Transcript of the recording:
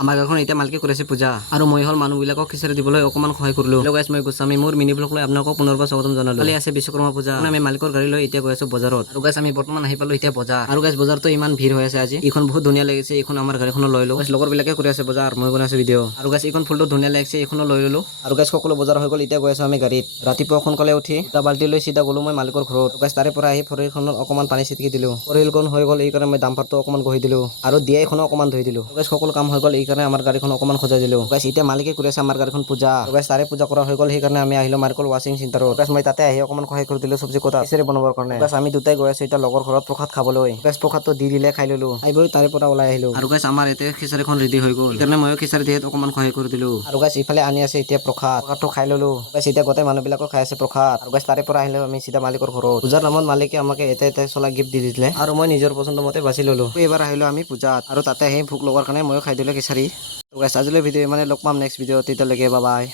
আমাৰ গাঁওখন এতিয়া মালিকে কৰিছে পূজা আৰু মই হল মানুহবিলাকক খিচাৰি দিবলৈ অকমান সহায় কৰিলো। হেল্ল গাইছ, মই গোস্বামী মোৰ মিনি ব্লগ লৈ আপোনালোকক পুনৰবাৰ স্বাগতম জনালো। কালি আছে বিশ্বকৰ্মা পূজা, আমি মালিকৰ গাড়ী লৈ এতিয়া গৈ আছো বজাৰত। আৰু গাইছ আমি বৰ্তমান আহি পালো এতিয়া বজাৰ। আৰু গাইছ বজাৰতো ইমান ভিৰ হৈ আছে আজি। এইখন বহুত ধুনীয়া লাগিছে, এইখন আমাৰ গাড়ীখনো লৈ লওঁ। লগৰ বিলাকে কৰি আছে বজাৰ, মই বনাই আছো ভিডিঅ'। আৰু গাইছ এইখন ফুলটো ধুনীয়া লাগিছে, এইখনো লৈ ললো। আৰু গাইছ সকলো বজাৰ হৈ গ'ল, এতিয়া গৈ আছো আমি গাড়ীত। ৰাতিপুৱা সোনকালে উঠি এটা বাল্টি লৈ চিধা গলো মই মালিকৰ ঘৰত। গাইছ তাৰে পৰা আহি ভৰিখনত অকমান পানী ছিটিকি দিলো। ভৰিখন হৈ গ'ল, এইকাৰণে মই ডাম্পাৰটো অকমান গহি দিলো আৰু দিয়াইখনো অকমান ধুই দিলো। গাইছ সকলো কাম হৈ গ'ল, এইকাৰণে আমাৰ গাড়ীখন অকমান সজাই দিলো। গাইছ এতিয়া মালিকে কৰি আছে আমাৰ গাড়ীখন পূজা। গাইছ তাৰে পূজা কৰা হৈ গ'ল, সেইকাৰণে আমি আহিলো মাৰ্কল ৱাচিং চেণ্টাৰত। গাইছ মই তাতে আহি অকমান সহায় কৰি দিলো চব্জি কটা খিচাৰি বনাবৰ কাৰণে। গাইছ আমি দুটাই গৈ আছো এতিয়া লগৰ ঘৰত প্ৰসাদ খাবলৈ। গাইছ প্ৰসাদটো দি দিলে খাই ললো, খাই বৈ তাৰে পৰা ওলাই আহিলো। আৰু গাইছ আমাৰ এতিয়া খিচাৰিখন ৰেডি হৈ গ'ল, সেইকাৰণে ময়ো খিচাৰি দিয়াত অকমান সহায় কৰি দিলো। আৰু গাইছ ইফালে আনি আছে এতিয়া প্ৰসাদটো খাই ললো। গাইছ এতিয়া গোটেই মানুহবিলাকক খাই আছে প্ৰসাদ। আৰু গাইছ তাৰে পৰা আহিলো আমি চিধা মালিকৰ ঘৰত। পূজাৰ নামত মালিকে আমাক এটা চলা গিফ্ট দি দিলে আৰু মই নিজৰ পছন্দ মতে বাছি ললো। এইবাৰ আহিলো আমি পূজাত আৰু তাতে আহি ভোক লগাৰ কাৰণে ময়ো খাই দিলো খিচাৰি। গাইছ আজিলৈ ভিডিঅ' মানে লগ পাম নেক্সট ভিডিঅ'ত, তেতিয়ালৈকে বাই বাই।